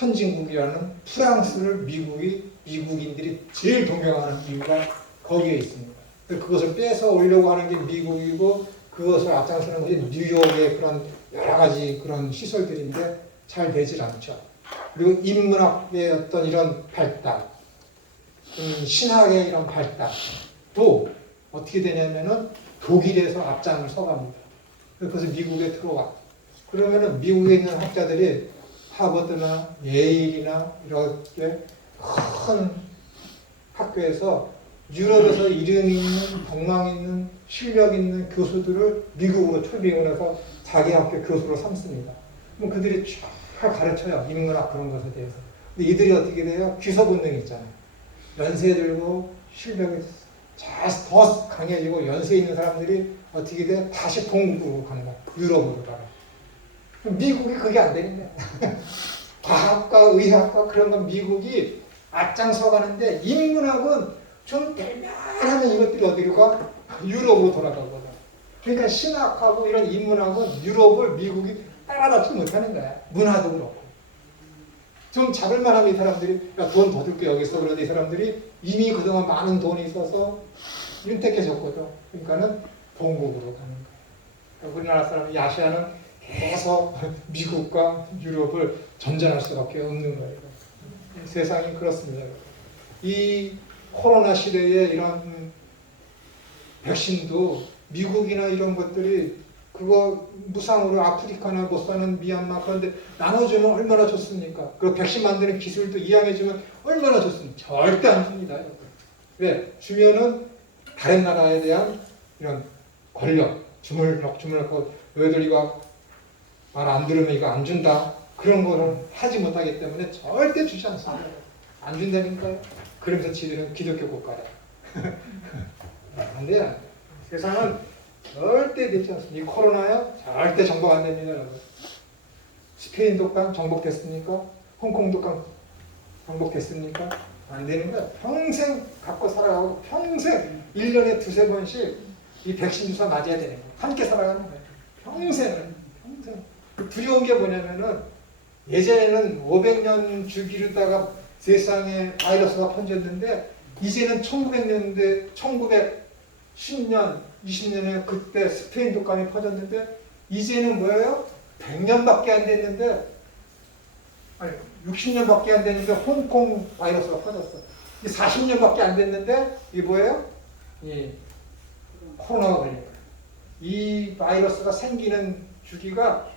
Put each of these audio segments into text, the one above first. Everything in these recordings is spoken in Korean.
선진국이라는 프랑스를 미국인들이 제일 동경하는 이유가 거기에 있습니다. 그것을 뺏어 오려고 하는 게 미국이고 그것을 앞장서는 것이 뉴욕의 그런 여러 가지 그런 시설들인데 잘 되질 않죠. 그리고 인문학의 어떤 이런 발달, 신학의 이런 발달도 어떻게 되냐면은 독일에서 앞장을 서갑니다. 그래서 미국에 들어와. 그러면은 미국에 있는 학자들이 하버드나 예일이나 이렇게 큰 학교에서 유럽에서 이름 있는, 동망 있는, 실력 있는 교수들을 미국으로 초빙을 해서 자기 학교 교수로 삼습니다. 그럼 그들이 쫙 가르쳐요. 인문학 그런 것에 대해서. 근데 이들이 어떻게 돼요? 귀서 본능이 있잖아요. 연세 들고 실력이 더 강해지고 연세 있는 사람들이 어떻게 돼요? 다시 동국으로 가는 거야. 유럽으로 가요. 미국이 그게 안 되는 거야. 과학과 의학과 그런 건 미국이 앞장서 가는데 인문학은 좀 될만하면 이것들이 어디로 가? 유럽으로 돌아가거든. 그러니까 신학하고 이런 인문학은 유럽을 미국이 따라잡지 못하는 거야. 문화도 그렇고. 좀 잡을만하면 이 사람들이 돈 더 줄게 여기서 그런데 이 사람들이 이미 그동안 많은 돈이 있어서 윤택해졌거든. 그러니까는 본국으로 가는 거야. 그러니까 우리나라 사람이 아시아는 계속 미국과 유럽을 전전할 수밖에 없는 거예요. 세상이 그렇습니다. 이 코로나 시대에 이런 백신도 미국이나 이런 것들이 그거 무상으로 아프리카나 못 사는 미얀마 그런데 나눠주면 얼마나 좋습니까? 그 백신 만드는 기술도 이양해주면 얼마나 좋습니까? 절대 안 줍니다. 왜? 주면은 다른 나라에 대한 이런 권력, 주물럭 너희들 이거 말 안 들으면 이거 안 준다. 그런 거를 하지 못하기 때문에 절대 주지 않습니다. 안 준다니까요. 그러면서 지들은 기독교 국가야. 안 돼요. 세상은 절대 되지 않습니다. 이 코로나요? 절대 정복 안 됩니다. 여러분. 스페인 독감 정복됐습니까? 홍콩 독감 정복됐습니까? 안 되는 거야. 평생 갖고 살아가고 평생 1년에 두세 번씩 이 백신 주사 맞아야 되는 거야. 함께 살아가는 거야. 평생. 두려운 게 뭐냐면은 예전에는 500년 주기로다가 세상에 바이러스가 번졌는데 이제는 1900년대 1910년 20년에 그때 스페인 독감이 퍼졌는데 이제는 뭐예요? 100년밖에 안 됐는데 아니 60년밖에 안 됐는데 홍콩 바이러스가 퍼졌어. 40년밖에 안 됐는데 이게 뭐예요? 이 코로나가 걸린 거예요. 이 바이러스가 생기는 주기가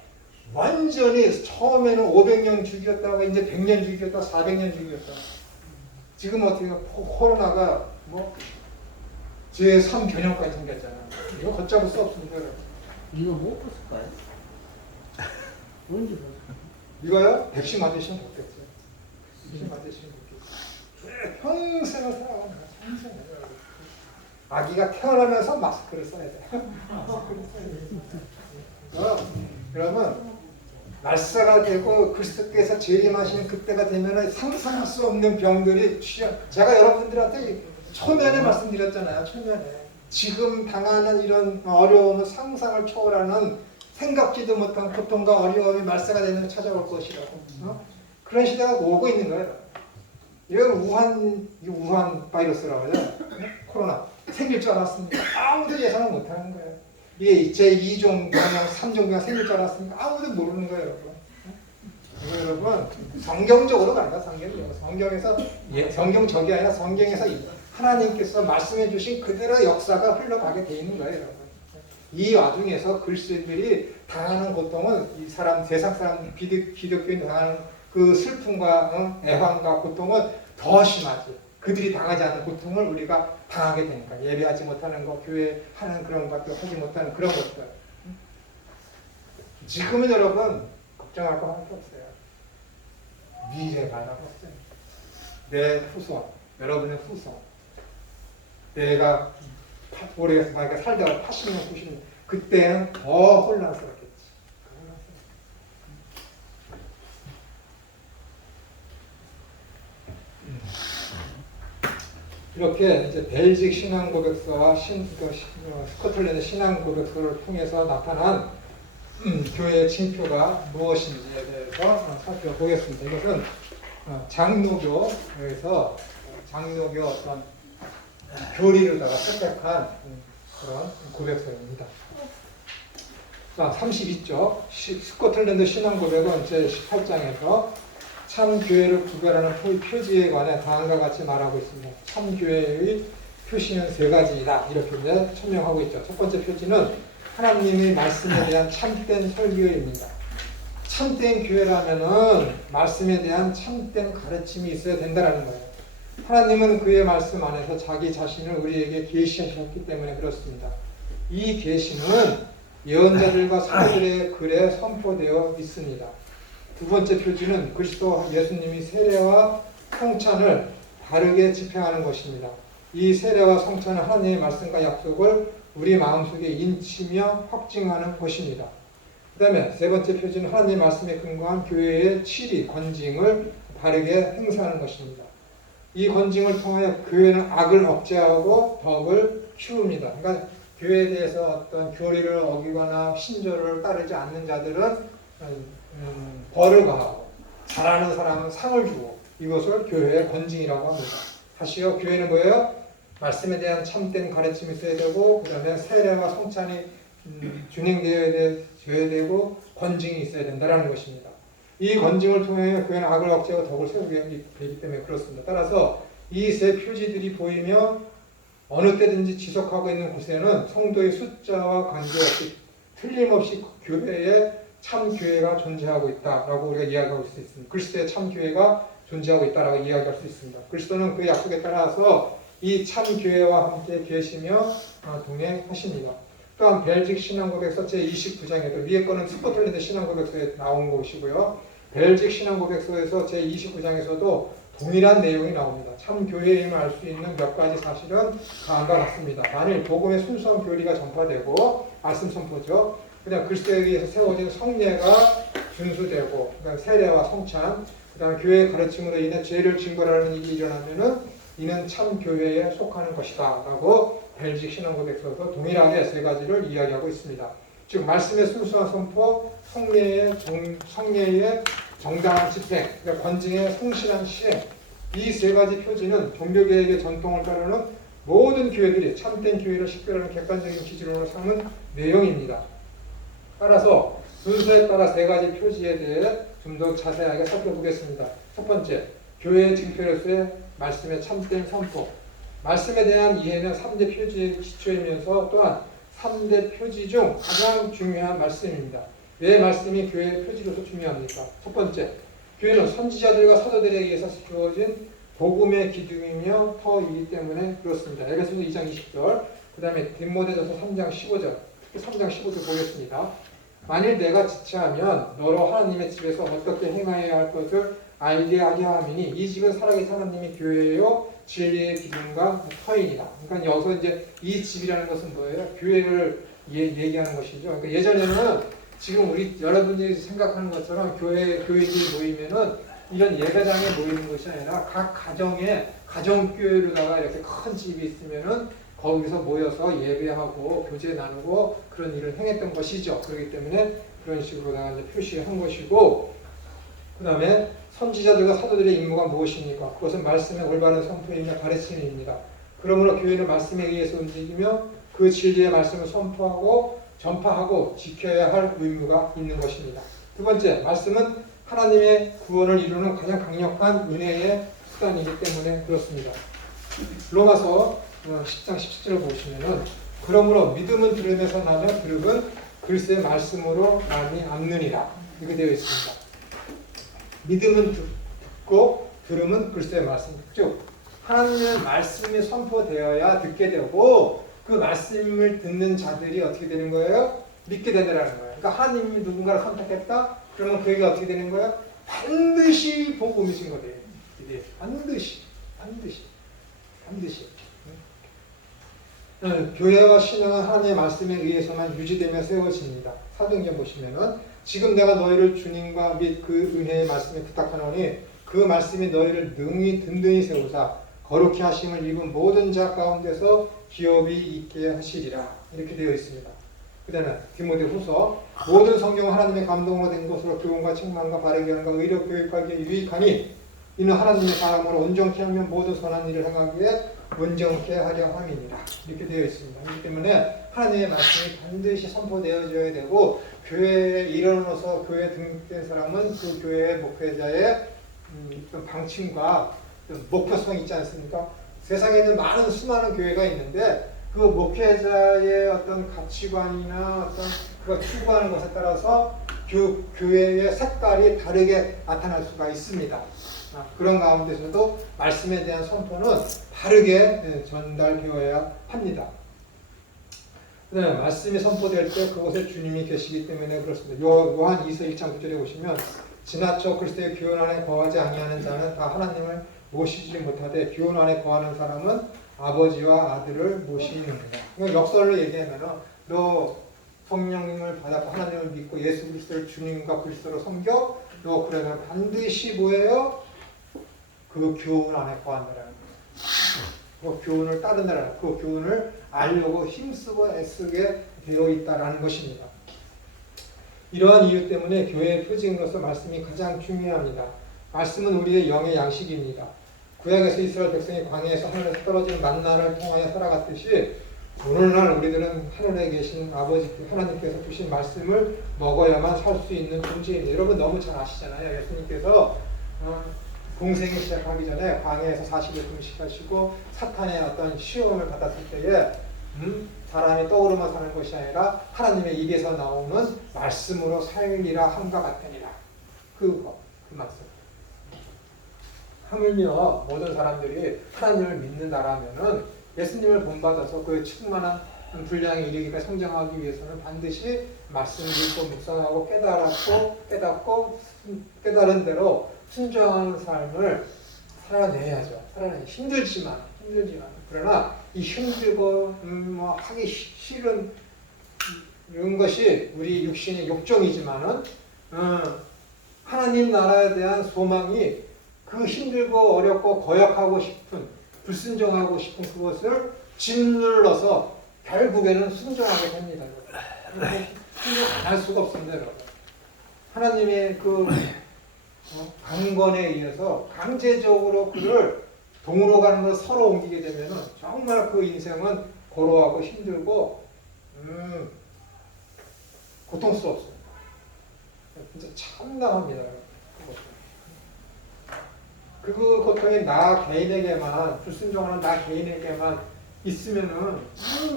완전히 처음에는 500년 주기였다가 이제 100년 주기였다가 400년 주기였다가 지금 어떻게 코로나가 뭐 제3 변형까지 생겼잖아. 이거 걷잡을 수 없습니다. 이거 못 봤을까요? 뭔지 봤을까요? 이거요? 백신 맞으시면 좋겠어요. 백신 맞으시면 좋겠어요. 평생을 살아가는 거야. 평생. 아기가 태어나면서 마스크를 써야 돼. 마스크를 써야 돼. 그러면 날짜가 되고 그리스도께서 재림하시는 그때가 되면 상상할 수 없는 병들이 제가 여러분들한테 초면에 말씀드렸잖아요. 초면에. 지금 당하는 이런 어려움을 상상을 초월하는 생각지도 못한 고통과 어려움이 말세가 되면 찾아올 것이라고. 그런 시대가 오고 있는 거예요. 이건 우한 바이러스라고 하죠. 코로나. 생길 줄 알았습니까? 아무도 예상을 못하는 거예요. 이게 제2종 병약, 3종 병약 생길 줄 알았습니까? 아무도 모르는 거예요, 여러분. 여러분, 성경적으로 간다, 성경적으로. 성경에서, 성경적이 아니라 성경에서 하나님께서 말씀해 주신 그대로 역사가 흘러가게 돼 있는 거예요, 여러분. 이 와중에서 그리스도인들이 당하는 고통은 이 사람, 세상 사람, 기독교인 당하는 그 슬픔과 애환과 고통은 더 심하지. 그들이 당하지 않은 고통을 우리가 당하게 되니까 예배하지 못하는 것, 교회 하는 그런 것도 하지 못하는 그런 것들. 지금은 여러분 걱정할 거 하나도 없어요. 미래가 없어요. 내 후손, 여러분의 후손. 내가 올해 만약에 살다가 80년, 90년 그때는 더 혼란스럽겠지. 이렇게 이제 벨직 신앙 고백서와 스코틀랜드 신앙 고백서를 통해서 나타난 교회의 징표가 무엇인지에 대해서 살펴보겠습니다. 이것은 장로교에서 장로교 어떤 교리로다가 채택한 그런 고백서입니다. 자, 32쪽 스코틀랜드 신앙고백은 제18장에서 참 교회를 구별하는 표지에 관해 다음과 같이 말하고 있습니다. 참 교회의 표시는 세 가지이다. 이렇게 이제 설명하고 있죠. 첫 번째 표지는 하나님의 말씀에 대한 참된 설교입니다. 참된 교회라면은 말씀에 대한 참된 가르침이 있어야 된다는 거예요. 하나님은 그의 말씀 안에서 자기 자신을 우리에게 계시하셨기 때문에 그렇습니다. 이 계시는 예언자들과 사도들의 글에 선포되어 있습니다. 두 번째 표지는 그리스도 예수님이 세례와 성찬을 바르게 집행하는 것입니다. 이 세례와 성찬은 하나님의 말씀과 약속을 우리 마음속에 인치며 확증하는 것입니다. 그 다음에 세 번째 표지는 하나님의 말씀에 근거한 교회의 치리, 권징을 바르게 행사하는 것입니다. 이 권징을 통해 교회는 악을 억제하고 덕을 키웁니다. 그러니까 교회에 대해서 어떤 교리를 어기거나 신조를 따르지 않는 자들은 벌을 가하고 잘하는 사람은 상을 주고 이것을 교회의 권징이라고 합니다. 다시요, 교회는 뭐예요? 말씀에 대한 참된 가르침이 있어야 되고 그 다음에 세례와 성찬이 준행되어야 되고 권징이 있어야 된다는 것입니다. 이 권징을 통해 교회는 악을 억제하고 덕을 세우게 되기 때문에 그렇습니다. 따라서 이 세 표지들이 보이며 어느 때든지 지속하고 있는 곳에는 성도의 숫자와 관계없이 틀림없이 교회에 참 교회가 존재하고 있다라고 우리가 이야기할 수 있습니다. 그리스도의 참 교회가 존재하고 있다라고 이야기할 수 있습니다. 그리스도는 그 약속에 따라서 이 참 교회와 함께 계시며 동행하십니다. 또한 벨직 신앙고백서 제29장에도 위에 거는 스코틀랜드 신앙고백서에 나온 것이고요. 벨직 신앙고백서에서 제29장에서도 동일한 내용이 나옵니다. 참 교회임을 알 수 있는 몇 가지 사실은 다음과 같습니다. 만일 복음의 순수한 교리가 전파되고 말씀 선포죠. 그냥 그리스도에 의해서 세워진 성례가 준수되고 그다음 세례와 성찬, 그다음 교회의 가르침으로 인해 죄를 증거하는 일이 일어나면은 이는 참 교회에 속하는 것이다라고 벨직 신앙고백서에서 동일하게 세 가지를 이야기하고 있습니다. 즉 말씀의 순수한 선포, 성례의 정당한 집행, 그러니까 권징의 성실한 시행, 이 세 가지 표지는 종교개혁의 전통을 따르는 모든 교회들이 참된 교회를 식별하는 객관적인 기준으로 삼은 내용입니다. 따라서 순서에 따라 세 가지 표지에 대해 좀 더 자세하게 살펴보겠습니다. 첫 번째, 교회의 징표로서의 말씀의 참된 선포. 말씀에 대한 이해는 3대 표지의 기초이면서 또한 3대 표지 중 가장 중요한 말씀입니다. 왜 말씀이 교회의 표지로서 중요합니까? 첫 번째, 교회는 선지자들과 사도들에 의해서 주어진 복음의 기둥이며 터이기 때문에 그렇습니다. 에베소서 2장 20절, 그 다음에 디모데전서 3장 15절, 3장 15절 보겠습니다. 만일 내가 지체하면 너로 하나님의 집에서 어떻게 행하여야 할 것을 알게 하게 함이니 이 집은 살아계신 하나님의 교회요 진리의 기둥과 터이니라. 그러니까 여기서 이제 이 집이라는 것은 뭐예요? 교회를 얘기하는 것이죠. 그러니까 예전에는 지금 우리 여러분들이 생각하는 것처럼 교회들이 모이면은 이런 예배당에 모이는 것이 아니라 각 가정에 가정교회로다가 이렇게 큰 집이 있으면은 거기서 모여서 예배하고 교제 나누고 그런 일을 행했던 것이죠. 그렇기 때문에 그런 식으로다가 이제 표시한 것이고, 그 다음에 선지자들과 사도들의 임무가 무엇입니까? 그것은 말씀의 올바른 선포이며 가르침입니다. 그러므로 교회는 말씀에 의해서 움직이며 그 진리의 말씀을 선포하고 전파하고 지켜야 할 의무가 있는 것입니다. 두 번째, 말씀은 하나님의 구원을 이루는 가장 강력한 은혜의 수단이기 때문에 그렇습니다. 로마서 10장 17절을 보시면은 그러므로 믿음은 들음에서 나며 들음은 그리스도의 말씀으로 말미암느니라 이렇게 되어 있습니다. 믿음은 듣고 들음은 그리스도의 말씀. 즉 하나님의 말씀이 선포되어야 듣게 되고 그 말씀을 듣는 자들이 어떻게 되는 거예요? 믿게 되더라는 거예요. 그러니까 하나님이 누군가를 선택했다? 그러면 그에게 어떻게 되는 거예요? 반드시 복음이 증거돼요. 반드시. 교회와 신앙은 하나님의 말씀에 의해서만 유지되며 세워집니다. 사도행전 보시면은 지금 내가 너희를 주님과 및 그 은혜의 말씀에 부탁하노니 그 말씀이 너희를 능히 든든히 세우사 거룩히 하심을 입은 모든 자 가운데서 기업이 있게 하시리라 이렇게 되어 있습니다. 그다음에 디모데후서 모든 성경은 하나님의 감동으로 된 것으로 교훈과 책망과 바르게 하는가 의료 교육하기에 유익하니 이는 하나님의 사람으로 온전케 하면 모든 선한 일을 행하기에 온전케 하려 함이니라. 이렇게 되어 있습니다. 그렇기 때문에 하나님의 말씀이 반드시 선포되어져야 되고 교회에 일어나서 교회에 등록된 사람은 그 교회의 목회자의 어떤 방침과 목표성이 있지 않습니까? 세상에 있는 많은 수많은 교회가 있는데 그 목회자의 어떤 가치관이나 어떤 그가 추구하는 것에 따라서 교회의 색깔이 다르게 나타날 수가 있습니다. 그런 가운데서도 말씀에 대한 선포는 바르게 전달되어야 합니다. 말씀이 선포될 때 그곳에 주님이 계시기 때문에 그렇습니다. 요한 2서 1장 9절에 보시면 지나쳐 그리스도의 교훈 안에 거하지 아니하는 자는 다 하나님을 모시지 못하되 교훈 안에 거하는 사람은 아버지와 아들을 모시느니라. 역설로 얘기하면 너 성령님을 받았고 하나님을 믿고 예수 그리스도를 주님과 그리스도로 섬겨 너 그러면 반드시 뭐예요? 그 교훈 안에 거한다라는 거예요. 그 교훈을 따른다라는 그 교훈을 알려고 힘쓰고 애쓰게 되어 있다라는 것입니다. 이러한 이유 때문에 교회의 표징으로서 말씀이 가장 중요합니다. 말씀은 우리의 영의 양식입니다. 구약에서 이스라엘 백성이 광야에서 하늘에서 떨어진 만나를 통하여 살아갔듯이 오늘날 우리들은 하늘에 계신 아버지 하나님께서 주신 말씀을 먹어야만 살 수 있는 존재입니다. 여러분 너무 잘 아시잖아요. 예수님께서 공생이 시작하기 전에 광야에서 40일 금식하시고 사탄의 어떤 시험을 받았을 때에 사람이 떠오르만 사는 것이 아니라 하나님의 입에서 나오는 말씀으로 살리라 함과 같으니라. 그 말씀. 하물며 모든 사람들이 하나님을 믿는다라면은 예수님을 본받아서 그 충만한 분량에 이르기까지 성장하기 위해서는 반드시 말씀을 읽고 묵상하고 깨닫고 깨달은 대로 순종하는 삶을 살아내야죠. 힘들지만 그러나 이 힘들고 하기 싫은 이런 것이 우리 육신의 욕정이지만은 하나님 나라에 대한 소망이 그 힘들고 어렵고 거역하고 싶은 불순종하고 싶은 그것을 짓눌러서 결국에는 순종하게 됩니다. 순종 안 할 수가 없습니다. 여러분. 하나님의 그 강권에 의해서 강제적으로 그를 동으로 가는 걸 서로 옮기게 되면은 정말 그 인생은 고루하고 힘들고 고통스럽습니다. 진짜 참담합니다. 그 고통이 나 개인에게만 불순종하는 나 개인에게만 있으면은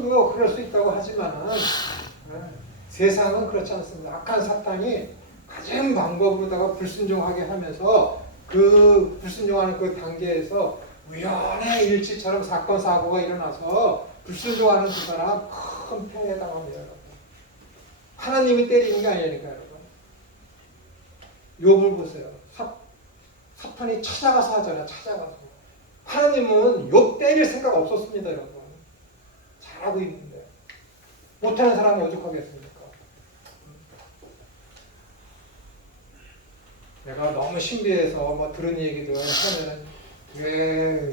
뭐 그럴 수 있다고 하지만은 세상은 그렇지 않습니다. 악한 사탄이 가진 방법으로다가 불순종하게 하면서 그 불순종하는 그 단계에서 우연의 일치처럼 사건 사고가 일어나서 불순종하는 그 사람 큰 피해에 당합니다. 여러분. 하나님이 때리는 게 아니니까 여러분. 욥을 보세요. 사탄이 찾아가서 하잖아요. 찾아가서. 하나님은 욥 때릴 생각 없었습니다. 여러분. 잘하고 있는데. 못하는 사람이 오죽하겠습니까? 내가 너무 신비해서 뭐 들은 얘기도 하면은 왜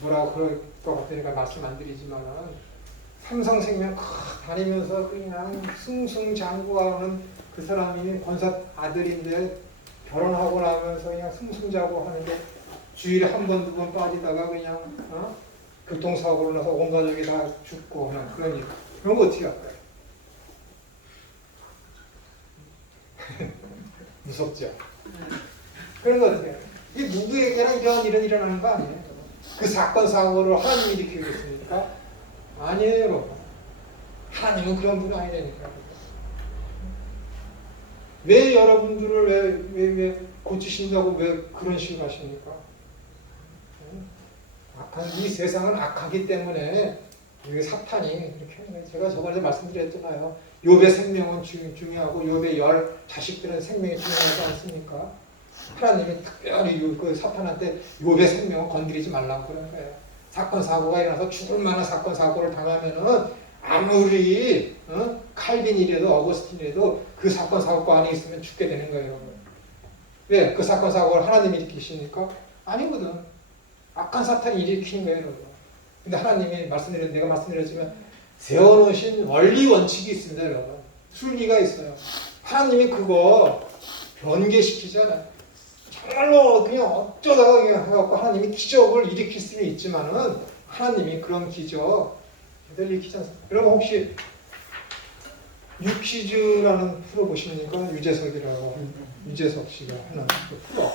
뭐라고 그럴 것 같으니까 말씀 안 드리지만은 삼성생명 다니면서 그냥 승승장구하는 그 사람이 권사 아들인데 결혼하고 나면서 그냥 승승장구 하는데 주일에 한 번, 두 번 빠지다가 그냥 교통사고로 나서 온 가족이 다 죽고 그냥 그런 일. 그런 거 어떻게 할까요? 무섭죠? 그런 거 어떻게 해요? 이 누구에게나 이런 일은 일어나는 거 아니에요? 그 사건 사고를 하나님이 일으키겠습니까? 아니에요, 여러분. 하나님은 그런 분이 아니라니까요. 왜 여러분들을 왜 고치신다고 왜 그런 식으로 하십니까? 악한 이 세상은 악하기 때문에 사탄이 이렇게 제가 저번에 말씀드렸잖아요. 욥의 생명은 중요하고 욥의 10 자식들은 생명이 중요하지 않습니까? 하나님이 특별히 그 사탄한테 욥의 생명을 건드리지 말라고 그런 거예요. 사건 사고가 일어나서 죽을 만한 사건 사고를 당하면은 아무리 칼빈이라도 어거스틴이라도 그 사건 사고 안에 있으면 죽게 되는 거예요. 왜? 그 사건 사고를 하나님이 일으키십니까? 아니거든. 악한 사탄이 일으키는 거예요, 여러분. 근데 하나님이 내가 말씀드렸지만 세워놓으신 원리 원칙이 있습니다, 여러분. 순리가 있어요. 하나님이 그거 변개시키잖아요. 정말로 그냥 어쩌다가 그냥 해갖고 하나님이 기적을 일으킬 수는 있지만은 하나님이 그런 기적 일으키지 않습니다. 여러분 혹시 유퀴즈라는 프로 보십니까? 유재석이라고 유재석 씨가 하는 그 프로.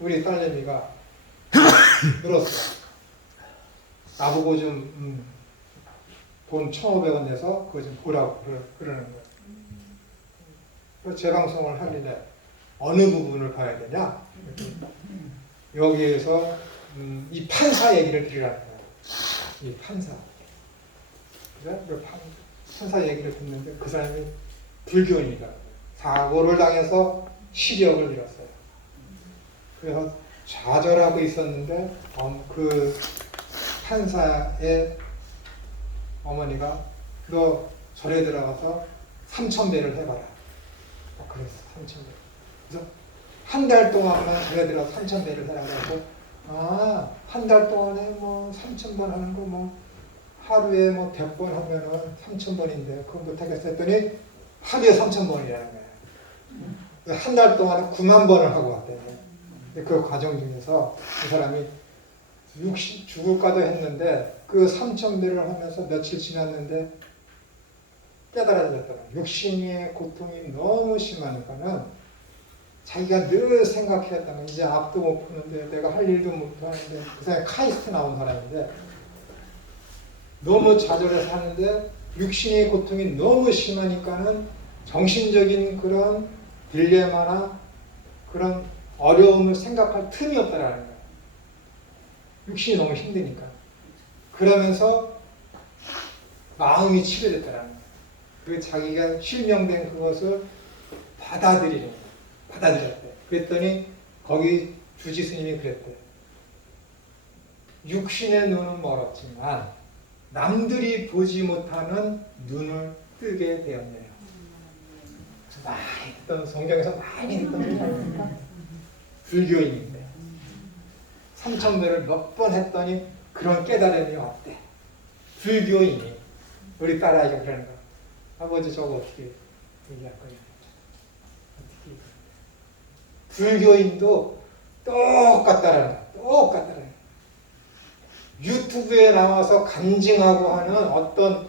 우리 딸내미가 들었어요. 나보고 좀 돈 1,500원 내서 그거 좀 보라고 그러는 거예요. 그래서 재방송을 하길래 어느 부분을 봐야 되냐? 여기에서 이 판사 얘기를 드리라는 거예요. 이 판사. 그래? 판사 얘기를 듣는데 그 사람이 불교인이더라고요. 사고를 당해서 시력을 잃었어요. 그래서 좌절하고 있었는데 그 판사의 어머니가 너 절에 들어가서 3,000배를 해봐라. 그랬어. 3,000배. 그래서 한 달 동안만 절에 들어가서 3,000배를 해라고 해서 한 달 동안에 뭐 3,000번 하는 거 뭐 하루에 뭐 100번 하면은 3,000번인데 그건 못하겠어 했더니 하루에 3,000번이라는 거예요. 한 달 동안에 9만 번을 하고 왔대요. 그 과정 중에서 그 사람이 죽을까도 했는데 그 3,000배를 하면서 며칠 지났는데 깨달아졌더라. 육신의 고통이 너무 심하니까는 자기가 늘 생각했던 건 이제 앞도 못 푸는데 내가 할 일도 못 하는데 그 사람이 카이스트 나온 사람인데 너무 좌절해서 하는데 육신의 고통이 너무 심하니까는 정신적인 그런 딜레마나 그런 어려움을 생각할 틈이 없다라는 거예요. 육신이 너무 힘드니까. 그러면서 마음이 치료됐다라는 거예요. 그 자기가 실명된 그것을 받아들이는 거예요. 받아들였대. 그랬더니 거기 주지 스님이 그랬대. 육신의 눈은 멀었지만 남들이 보지 못하는 눈을 뜨게 되었네요. 많이 듣던 성경에서 많이 듣던 소리 아닙니까? 불교인인데 3,000배를 몇 번 했더니 그런 깨달음이 왔대. 불교인이 우리 딸아이가 그러는 거야. 아버지 저거 어떻게 얘기할 거냐. 불교인도 똑같다라는 거야. 똑같다라는 거야. 유튜브에 나와서 간증하고 하는 어떤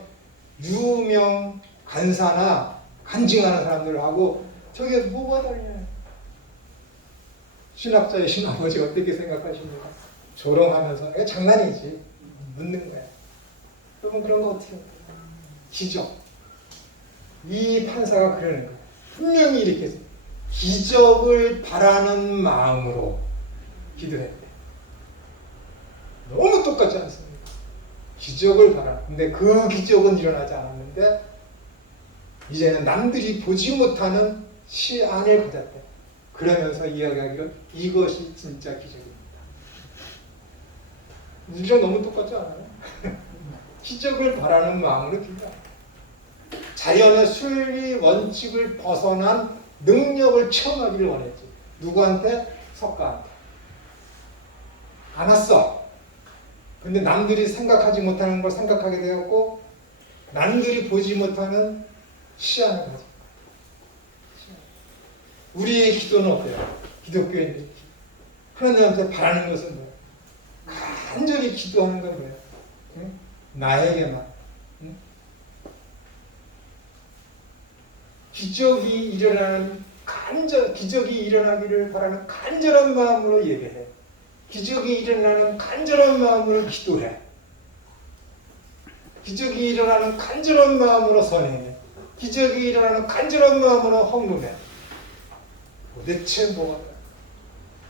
유명 간사나 간증하는 사람들하고 저게 뭐가 다르냐. 신학자의 신아버지 어떻게 생각하십니까? 조롱하면서 이게 장난이지. 묻는 거야. 여러분 그런 거 어떻게 해요? 기적. 이 판사가 그러는 거야. 분명히 이렇게 해서 기적을 바라는 마음으로 기도했대. 너무 똑같지 않습니까? 기적을 바라. 근데 그 기적은 일어나지 않았는데 이제는 남들이 보지 못하는 시안을 가졌대. 그러면서 이야기하기로 이것이 진짜 기적입니다. 우리랑 너무 똑같지 않아요? 기적을 바라는 마음으로 기도합니다. 자연의 순리 원칙을 벗어난 능력을 체험하기를 원했지. 누구한테? 석가한테. 안 왔어. 근데 남들이 생각하지 못하는 걸 생각하게 되었고 남들이 보지 못하는 시안을 가진 거예요. 우리의 기도는 어때요? 기독교인들 하나님한테 바라는 것은 뭐예요? 간절히 기도하는 건 뭐예요? 응? 나에게만. 응? 기적이 일어나기를 바라는 간절한 마음으로 예배해. 기적이 일어나는 간절한 마음으로 기도해. 기적이 일어나는 간절한 마음으로 선행해. 기적이 일어나는 간절한 마음으로 헌금해. 도대체 뭐가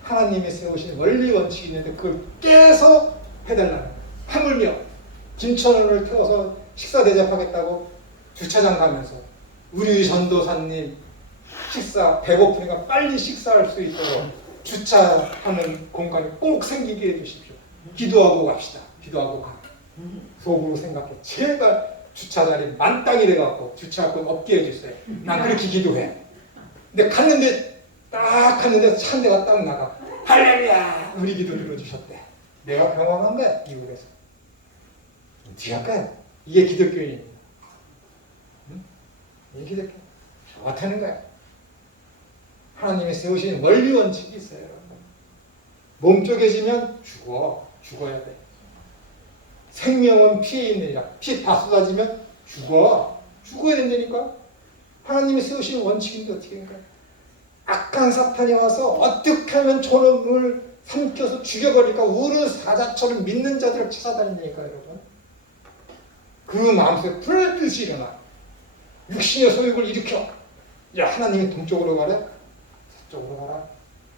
하나님이 세우신 원리 원칙이 있는데 그걸 깨서 해달라는 거예요. 하물며 김천원을 태워서 식사 대접하겠다고 주차장 가면서 우리 전도사님 식사 배고프니까 빨리 식사할 수 있도록 주차하는 공간이 꼭 생기게 해주십시오. 기도하고 갑시다. 기도하고 가. 속으로 생각해. 제발 주차 자리 만땅이 돼갖고 주차권 없게 해주세요. 난 그렇게 기도해. 근데 딱 갔는데 차 한 대가 딱 나가. 할렐루야! 우리 기도 들어주셨대. 내가 경험한 거야. 미국에서. 어떻게 할까요? 이게 기독교인입니다. 응? 이게 기독교. 좋다는 거야. 하나님이 세우신 원리 원칙이 있어요. 몸 쪼개지면 죽어야 돼. 생명은 피에 있느니라. 피 다 쏟아지면 죽어야 된다니까. 하나님이 세우신 원칙인데 어떻게 할까? 악한 사탄이 와서 어떻게 하면 저놈을 삼켜서 죽여버릴까 우는 사자처럼 믿는 자들을 찾아다닌다니까 여러분. 그 마음속에 불듯이 일어나 육신의 소욕을 일으켜. 야, 하나님이 동쪽으로 가래? 서쪽으로 가라.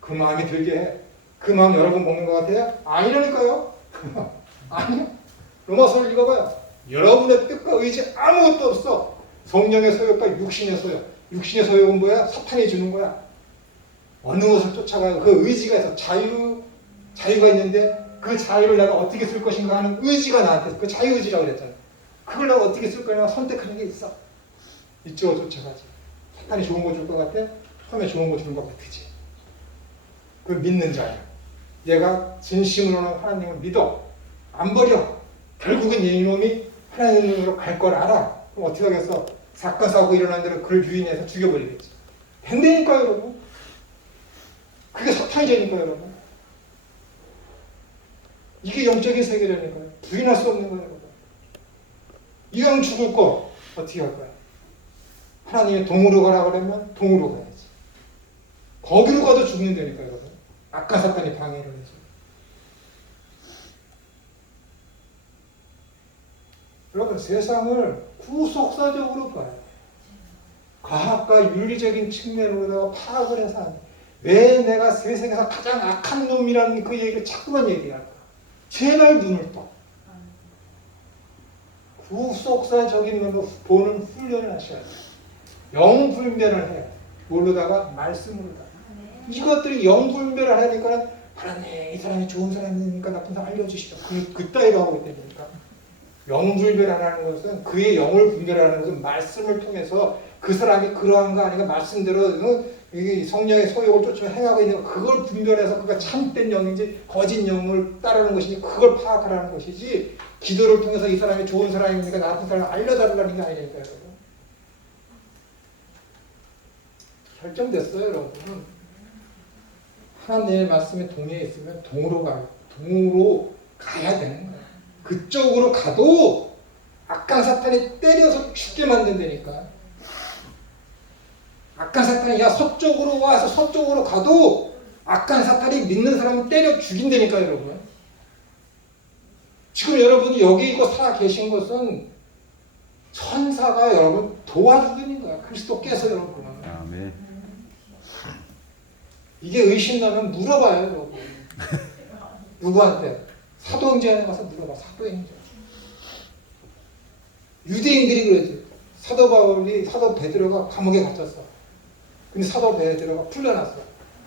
그 마음이 들게 해. 그 마음 여러분 먹는 것 같아요? 아니라니까요. 아니요. 로마서를 읽어봐요. 여러분의 뜻과 의지 아무것도 없어. 성령의 소욕과 육신의 소욕. 육신의 소욕은 뭐야? 사탄이 주는 거야. 어느 것을 쫓아가요? 그 의지가 있어. 자유가 있는데 그 자유를 내가 어떻게 쓸 것인가 하는 의지가 나한테 그 자유의지라고 그랬잖아. 그걸 내가 어떻게 쓸 거냐 선택하는 게 있어. 이쪽으로 쫓아가지. 사탄이 좋은 거 줄 것 같아? 처음에 좋은 거 주는 것 같지. 그걸 믿는 자야. 얘가 진심으로는 하나님을 믿어. 안 버려. 결국은 이놈이 하나님으로 갈 걸 알아. 그럼 어떻게 하겠어? 사건 사고 일어난 대로 그를 유인해서 죽여버리겠지. 된다니까요 여러분. 그게 사탄이 되니까요 여러분. 이게 영적인 세계라니까요. 부인할 수 없는 거예요 여러분. 이왕 죽을 거 어떻게 할 거야? 하나님이 동으로 가라 그러면 동으로 가야지. 거기로 가도 죽는다니까 여러분. 악한 사탄이 방해를 해서. 여러분 세상을 구속사적으로 봐요. 과학과 윤리적인 측면으로 파악을 해서 안 돼. 왜 내가 세상에서 가장 악한 놈이라는 그 얘기를 자꾸만 얘기할까? 제발 눈을 떠. 구속사적인 면으로 보는 훈련을 하셔야 돼요. 영불면을 해요. 뭘로다가? 말씀으로다가. 이것들이 영불면을 하니까 하나님 이 사람이 좋은 사람이니까 나쁜 사람 알려주시오. 그 따위로 하고 있다니까. 영불별하는 것은 그의 영을 분별하는 것은 말씀을 통해서 그 사람이 그러한 거 아닌가 말씀대로 성령의 소욕을 쫓으며 행하고 있는 거 그걸 분별해서 그가 참된 영인지 거짓 영을 따르는 것인지 그걸 파악하라는 것이지 기도를 통해서 이 사람이 좋은 사람이니까 나쁜 사람을 알려달라는 게 아니니까요. 결정됐어요 여러분. 하나님의 말씀에 동의해 있으면 동으로 가야 되는 거예요. 그쪽으로 가도 악한 사탄이 때려서 죽게 만든다니까. 악한 사탄이 야 서쪽으로 와서 서쪽으로 가도 악한 사탄이 믿는 사람을 때려 죽인다니까 여러분. 지금 여러분이 여기 이거 살아 계신 것은 천사가 여러분 도와주고 있는 거야. 그리스도께서 여러분. 아멘. 이게 의심나면 물어봐요 여러분. 누구한테? 사도행전에 가서 물어봐. 사도행전. 유대인들이 그러지. 사도 베드로가 감옥에 갇혔어. 근데 사도 베드로가 풀려났어.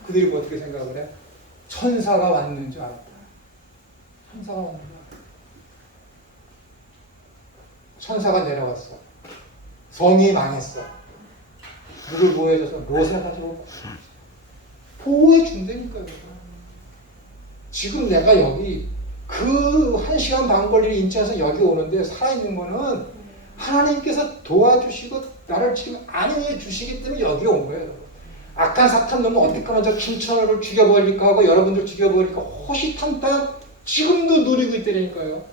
그들이 뭐 어떻게 생각을 해? 천사가 왔는 줄 알았다. 천사가 왔는 줄 알았다. 천사가 내려왔어. 성이 망했어. 누굴 보호해줘서 무엇을 가지고 보호해 준다니까요. 지금 내가 여기 그 1시간 반 걸리는 인천에서 여기 오는데 살아있는 거는 하나님께서 도와주시고 나를 지금 안위해 주시기 때문에 여기 온 거예요. 악한 사탄 놈은 어떻게까지 저 김천호를 죽여버릴까 하고 여러분들 죽여버릴까 호시탐탐 지금도 노리고 있다니까요.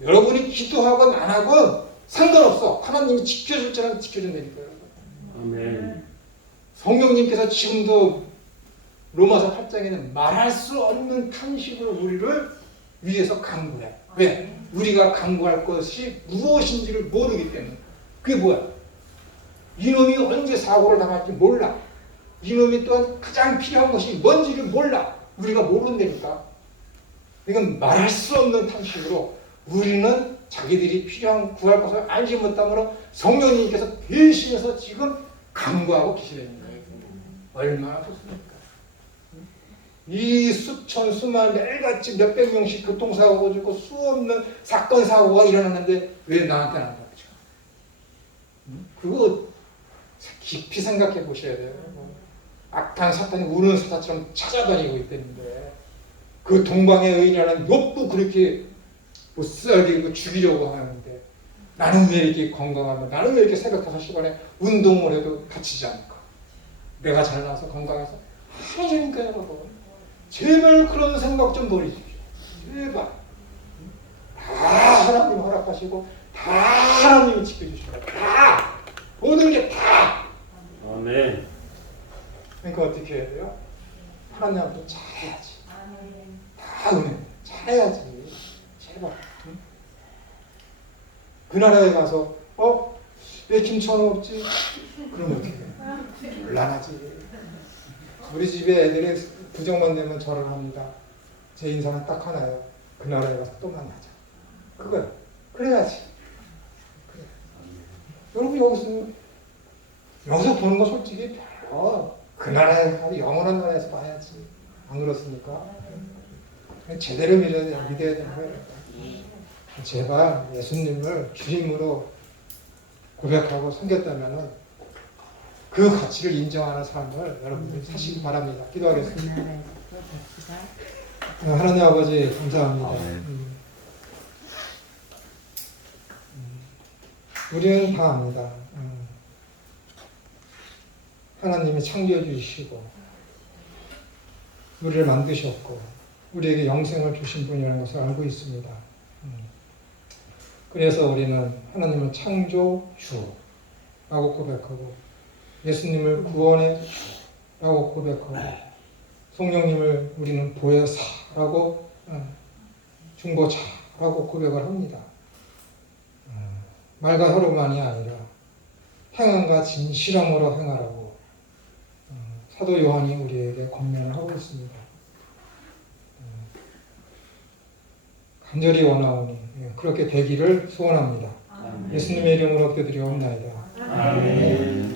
여러분이 기도하건 안 하건 상관없어. 하나님이 지켜줄 자는 지켜준다니까요. 아멘. 성령님께서 지금도 로마서 8장에는 말할 수 없는 탄식으로 우리를 위해서 간구해. 왜? 우리가 간구할 것이 무엇인지를 모르기 때문에. 그게 뭐야? 이놈이 언제 사고를 당할지 몰라. 이놈이 또한 가장 필요한 것이 뭔지를 몰라. 우리가 모른다니까. 이건 말할 수 없는 탄식으로 우리는 자기들이 필요한 구할 것을 알지 못함으로 성령님께서 대신해서 지금 간구하고 계시다는 거예요. 얼마나 좋습니까? 이 수천 수만 매일같이 몇백 명씩 교통사고가 죽고 수없는 사건 사고가 일어나는데 왜 나한테는 안 닥쳐? 그거 깊이 생각해 보셔야 돼요. 악한 사탄이 우는 사자처럼 찾아다니고 있다는데 그 동방의 의인이라는 욥도 그렇게 못 살게 죽이려고 하는데 나는 왜 이렇게 건강하고 나는 왜 이렇게 새벽 5시간에 운동을 해도 다치지 않을까? 내가 잘나서 건강해서 하나님께 여러분 제발 그런 생각 좀 버리십시오. 제발 다 하나님 허락하시고 다 하나님이 지켜주시고 다 모든 게 다. 아멘. 그러니까 어떻게 해야 돼요? 하나님한테 잘해야지. 다 은혜 잘해야지. 제발. 응? 그 나라에 가서 왜 김천호 없지? 그러면 어떻게 해? 곤란하지. 우리 집에 애들이 부정만 되면 절을 합니다. 제 인상은 딱 하나예요. 그 나라에 가서 또 만나자. 그거야. 그래야지. 그래. 여러분 여기서 보는 거 솔직히 별로 그 나라에 가서 영원한 나라에서 봐야지. 안 그렇습니까? 제대로 믿어야 되는 거예요. 제발 예수님을 주님으로 고백하고 섬겼다면 그 가치를 인정하는 삶을 여러분들이 사시기 바랍니다. 기도하겠습니다. 하나님 아버지 감사합니다. 우리는 다 압니다. 하나님이 창조해 주시고 우리를 만드셨고 우리에게 영생을 주신 분이라는 것을 알고 있습니다. 그래서 우리는 하나님을 창조주라고 고백하고 예수님을 구원의 주라고 고백하고 성령님을 우리는 보혜사라고 중보자라고 고백을 합니다. 말과 혀로만이 아니라 행함과 진실함으로 행하라고 사도 요한이 우리에게 권면을 하고 있습니다. 간절히 원하오니 그렇게 되기를 소원합니다. 예수님의 이름으로 기도드리옵나이다. 아멘.